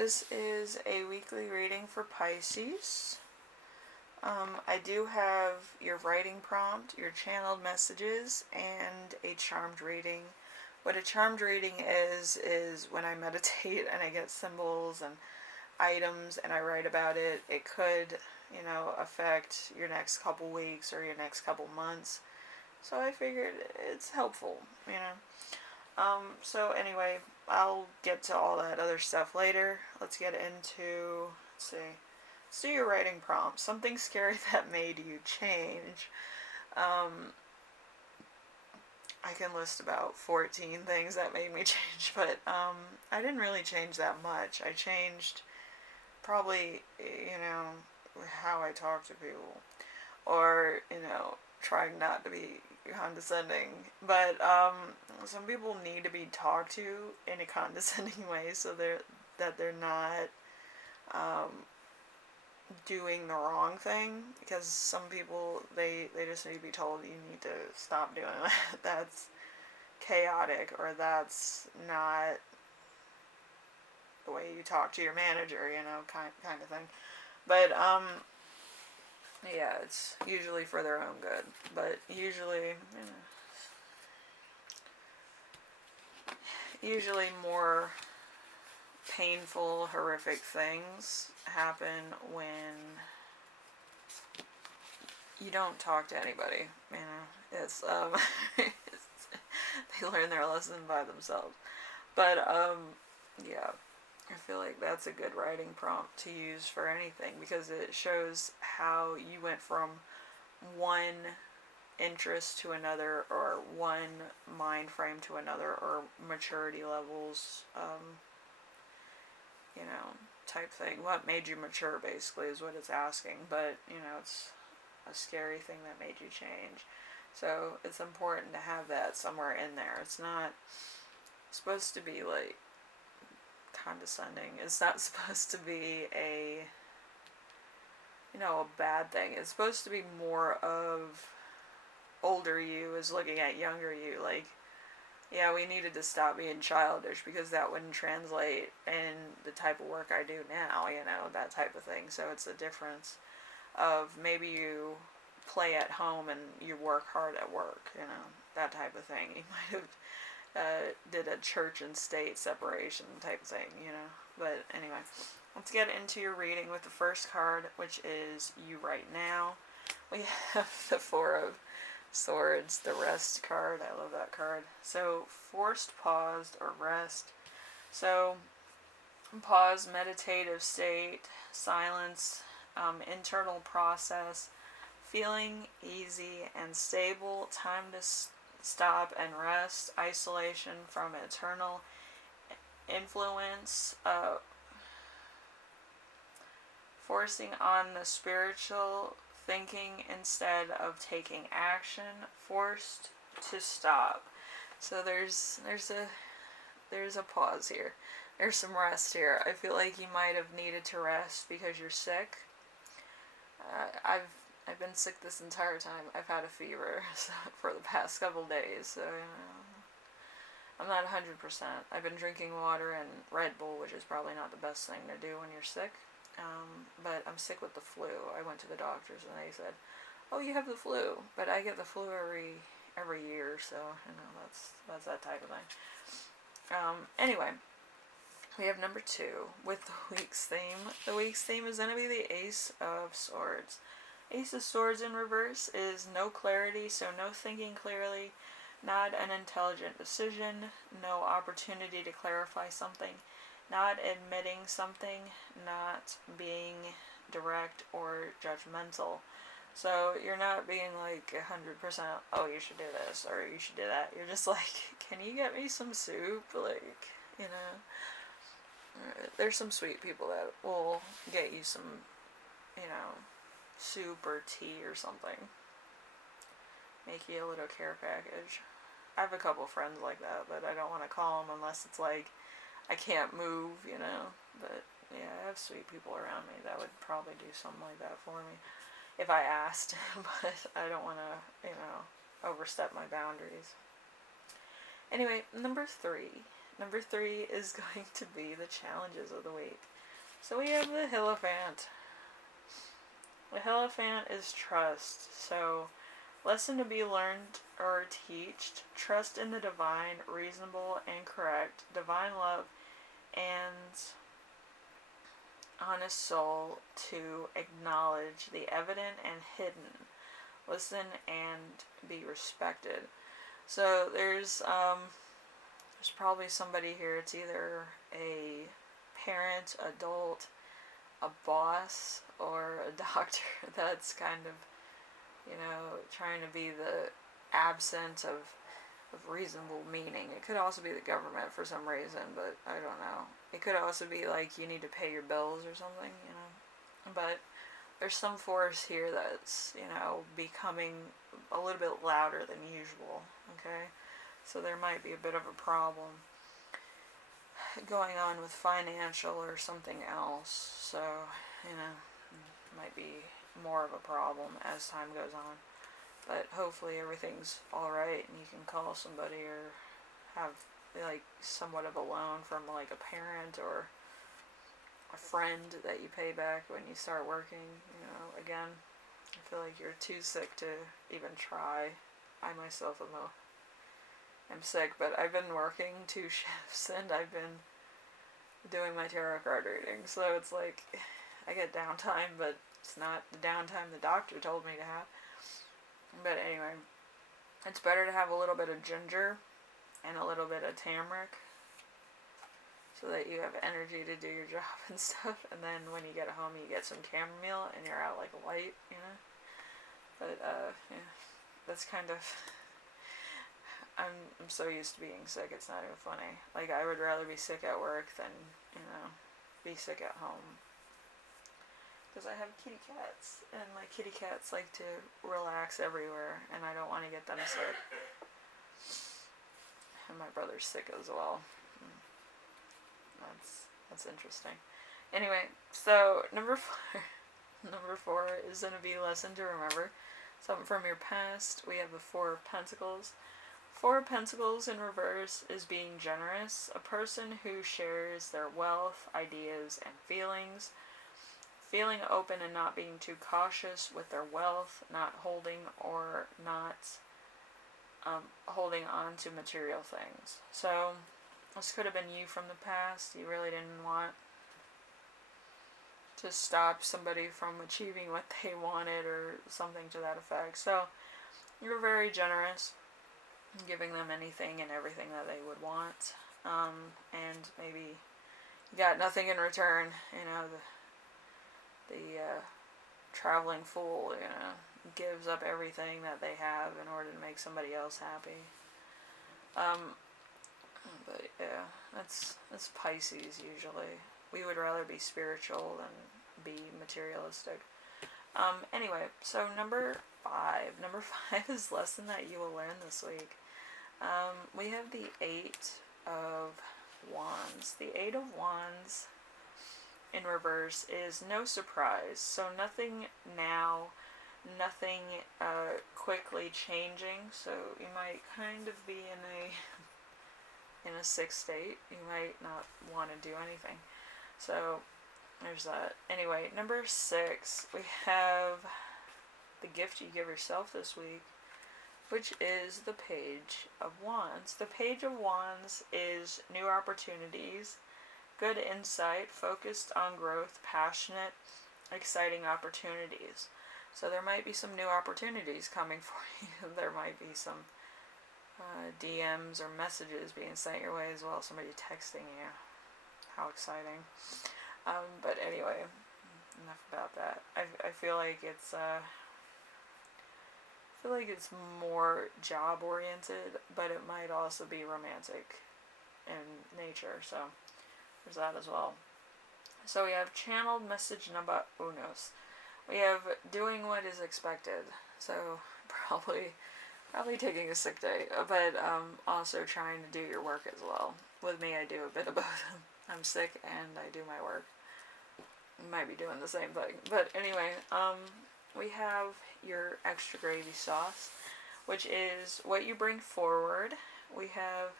This is a weekly reading for Pisces. I do have your writing prompt, your channeled messages, and a charmed reading. What a charmed reading is when I meditate and I get symbols and items and I write about it. It could, affect your next couple weeks or your next couple months. So I figured it's helpful, So anyway, I'll get to all that other stuff later. Let's get into, let's do your writing prompt. Something scary that made you change. I can list about 14 things that made me change, but I didn't really change that much. I changed probably, how I talk to people, or, trying not to be condescending. But some people need to be talked to in a condescending way so they're not doing the wrong thing, because some people they just need to be told you need to stop doing that. That's chaotic, or that's not the way you talk to your manager, kind of thing. But yeah, it's usually for their own good, but usually more painful, horrific things happen when you don't talk to anybody. It's they learn their lesson by themselves. But yeah, I feel like that's a good writing prompt to use for anything, because it shows how you went from one interest to another, or one mind frame to another, or maturity levels, type thing. What made you mature, basically, is what it's asking. But, it's a scary thing that made you change. So it's important to have that somewhere in there. It's not supposed to be, like, condescending. It's not supposed to be a bad thing. It's supposed to be more of older you is looking at younger you, like, yeah, we needed to stop being childish because that wouldn't translate in the type of work I do now, that type of thing. So it's a difference of maybe you play at home and you work hard at work, that type of thing. You might have did a church and state separation type of thing, But anyway, let's get into your reading with the first card, which is You Right Now. We have the Four of Swords, the Rest card. I love that card. So, forced, paused, or rest. So, pause, meditative state, silence, internal process, feeling easy and stable, time to stop and rest, isolation from eternal influence, forcing on the spiritual thinking instead of taking action, forced to stop. So there's a pause here. There's some rest here. I feel like you might have needed to rest because you're sick. I've been sick this entire time. I've had a fever for the past couple days, so I'm not 100%. I've been drinking water and Red Bull, which is probably not the best thing to do when you're sick. But I'm sick with the flu. I went to the doctors and they said, "Oh, you have the flu." But I get the flu every year, so that's that type of thing. Anyway, we have number 2 with the week's theme. The week's theme is going to be the Ace of Swords. Ace of Swords in reverse is no clarity, so no thinking clearly, not an intelligent decision, no opportunity to clarify something, not admitting something, not being direct or judgmental. So you're not being like 100%, oh, you should do this or you should do that. You're just like, can you get me some soup? Like, there's some sweet people that will get you some, soup or tea or something. Make you a little care package. I have a couple friends like that, but I don't want to call them unless it's like I can't move, But yeah, I have sweet people around me that would probably do something like that for me if I asked. But I don't want to, overstep my boundaries. Anyway, number 3. Number 3 is going to be the challenges of the week. So we have the Hierophant. The Hierophant is trust. So, lesson to be learned or teached. Trust in the divine, reasonable and correct, divine love, and honest soul to acknowledge the evident and hidden. Listen and be respected. So there's probably somebody here. It's either a parent, adult, a boss, or a doctor that's kind of, trying to be the absent of reasonable meaning. It could also be the government for some reason, but I don't know. It could also be like you need to pay your bills or something, But there's some force here that's, becoming a little bit louder than usual, okay? So there might be a bit of a problem going on with financial or something else. So, might be more of a problem as time goes on. But hopefully everything's alright and you can call somebody or have like somewhat of a loan from like a parent or a friend that you pay back when you start working. Again, I feel like you're too sick to even try. I myself am sick, but I've been working 2 shifts and I've been doing my tarot card reading, so it's like I get downtime, but it's not the downtime the doctor told me to have. But anyway, it's better to have a little bit of ginger and a little bit of turmeric so that you have energy to do your job and stuff, and then when you get home you get some chamomile and you're out like a light, But yeah, that's kind of I'm so used to being sick, it's not even funny. Like, I would rather be sick at work than, be sick at home. Because I have kitty cats, and my kitty cats like to relax everywhere, and I don't want to get them sick. And my brother's sick as well. That's interesting. Anyway, so number 4 is going to be a lesson to remember. Something from your past. We have the 4 of Pentacles. 4 of Pentacles in reverse is being generous. A person who shares their wealth, ideas, and feelings. Feeling open and not being too cautious with their wealth, not holding on to material things. So, this could have been you from the past. You really didn't want to stop somebody from achieving what they wanted or something to that effect. So, you're very generous, giving them anything and everything that they would want. And maybe you got nothing in return, the traveling fool, gives up everything that they have in order to make somebody else happy. But yeah, that's Pisces usually. We would rather be spiritual than be materialistic. Anyway, so number 5. Number 5 is lesson that you will learn this week. We have the 8 of Wands. The 8 of Wands in reverse is no surprise. So nothing now, nothing quickly changing. So you might kind of be in a sick state. You might not want to do anything. So there's that. Anyway, number 6, we have the gift you give yourself this week, which is the Page of Wands. The Page of Wands is new opportunities, good insight, focused on growth, passionate, exciting opportunities. So there might be some new opportunities coming for you. There might be some DMs or messages being sent your way as well. Somebody texting you. How exciting. But anyway, enough about that. I feel like it's more job oriented, but it might also be romantic in nature. So there's that as well. So we have channeled message number unos. We have doing what is expected. So probably taking a sick day, but also trying to do your work as well. With me, I do a bit of both. I'm sick and I do my work. You might be doing the same thing. But anyway, we have your extra gravy sauce, which is what you bring forward. We have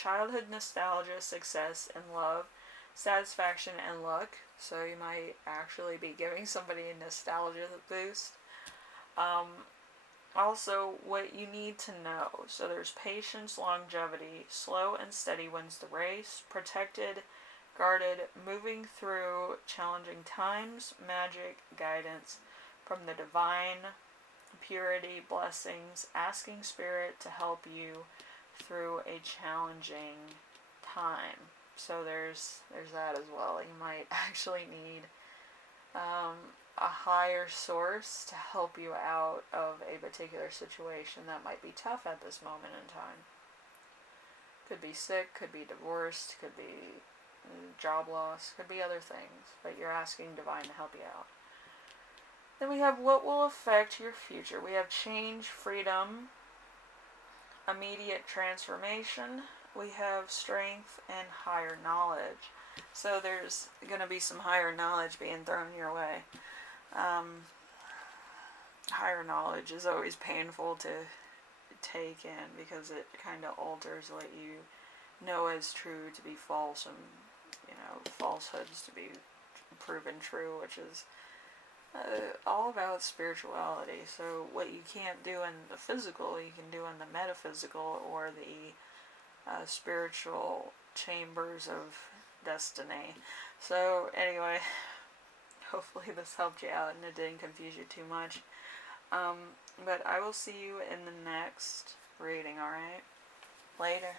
childhood nostalgia, success and love, satisfaction and luck. So you might actually be giving somebody a nostalgia boost. Also, what you need to know. So there's patience, longevity, slow and steady wins the race, protected, guarded, moving through challenging times, magic, guidance from the divine, purity, blessings, asking spirit to help you through a challenging time. So there's that as well. You might actually need a higher source to help you out of a particular situation that might be tough at this moment in time. Could be sick, could be divorced, could be job loss, could be other things, but you're asking divine to help you out. Then we have what will affect your future. We have change, freedom, immediate transformation. We have strength and higher knowledge. So there's going to be some higher knowledge being thrown your way. Higher knowledge is always painful to take in because it kind of alters what you know as true to be false, and falsehoods to be proven true, which is all about spirituality. So what you can't do in the physical, you can do in the metaphysical or the spiritual chambers of destiny. So anyway, hopefully this helped you out and it didn't confuse you too much. But I will see you in the next reading, alright? Later.